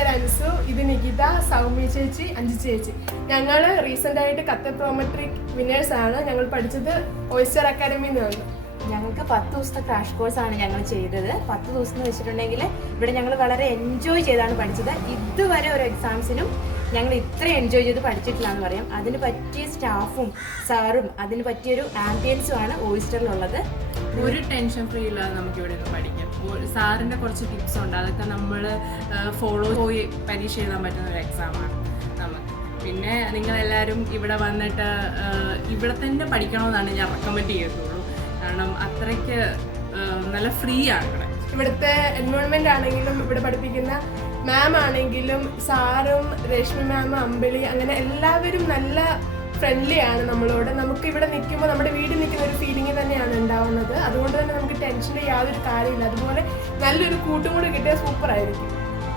പേര് അൻസു, ഇത് നികിത, സൗമ്യ ചേച്ചി, അഞ്ജു ചേച്ചി. ഞങ്ങൾ റീസെന്റ് ആയിട്ട് ഖത്തർ പ്രോമെട്രിക് വിന്നേഴ്സ് ആണ്. ഞങ്ങൾ പഠിച്ചത് ഓയിസ്റ്റർ അക്കാദമിയിൽ നിന്ന്. ഞങ്ങൾക്ക് 10 ദിവസത്തെ ക്രാഷ് കോഴ്സാണ് ഞങ്ങൾ ചെയ്തത്. 10 ദിവസം എന്ന് വെച്ചിട്ടുണ്ടെങ്കിൽ ഇവിടെ ഞങ്ങൾ വളരെ എൻജോയ് ചെയ്താണ് പഠിച്ചത്. ഇതുവരെ ഒരു എക്സാംസിനും ഞങ്ങൾ ഇത്ര എൻജോയ് ചെയ്ത് പഠിച്ചിട്ടില്ല എന്ന് പറയാം. അതിന് പറ്റിയ സ്റ്റാഫും സാറും അതിന് പറ്റിയൊരു ആംബിയൻസും ആണ് ഓയിസ്റ്ററിലുള്ളത്. ഒരു ടെൻഷൻ ഫ്രീ ഇല്ലാതെ നമുക്ക് ഇവിടെ നിന്ന് പഠിക്കാം. സാറിൻ്റെ കുറച്ച് ടിപ്സ് ഉണ്ട്, അതൊക്കെ നമ്മൾ ഫോളോ പോയി പരീക്ഷ എഴുതാൻ പറ്റുന്ന ഒരു എക്സാമാണ് നമുക്ക്. പിന്നെ നിങ്ങളെല്ലാവരും ഇവിടെ വന്നിട്ട് ഇവിടെ തന്നെ പഠിക്കണമെന്നാണ് ഞാൻ റെക്കമെൻഡ് ചെയ്യത്തുള്ളൂ. കാരണം അത്രയ്ക്ക് നല്ല ഫ്രീ ആണ് ഇവിടെ. ഇവിടുത്തെ എൻവയോൺമെന്റ് ആണെങ്കിലും ഇവിടെ പഠിപ്പിക്കുന്ന മാം ആണെങ്കിലും സാറും രശ്മി മാം, അമ്പിളി, അങ്ങനെ എല്ലാവരും നല്ല ഫ്രണ്ട്ലി ആണ് നമ്മളോട്. നമുക്ക് ഇവിടെ നിൽക്കുമ്പോൾ നമ്മുടെ വീട്ടിൽ നിൽക്കുന്ന ഒരു ഫീലിംഗ് തന്നെയാണ് ഉണ്ടാവുന്നത്. അതുകൊണ്ട് തന്നെ നമുക്ക് ടെൻഷൻ്റെ യാതൊരു കാര്യമില്ല. അതുപോലെ നല്ലൊരു കൂട്ടും കൂടെ കിട്ടിയാൽ സൂപ്പർ ആയിരിക്കും.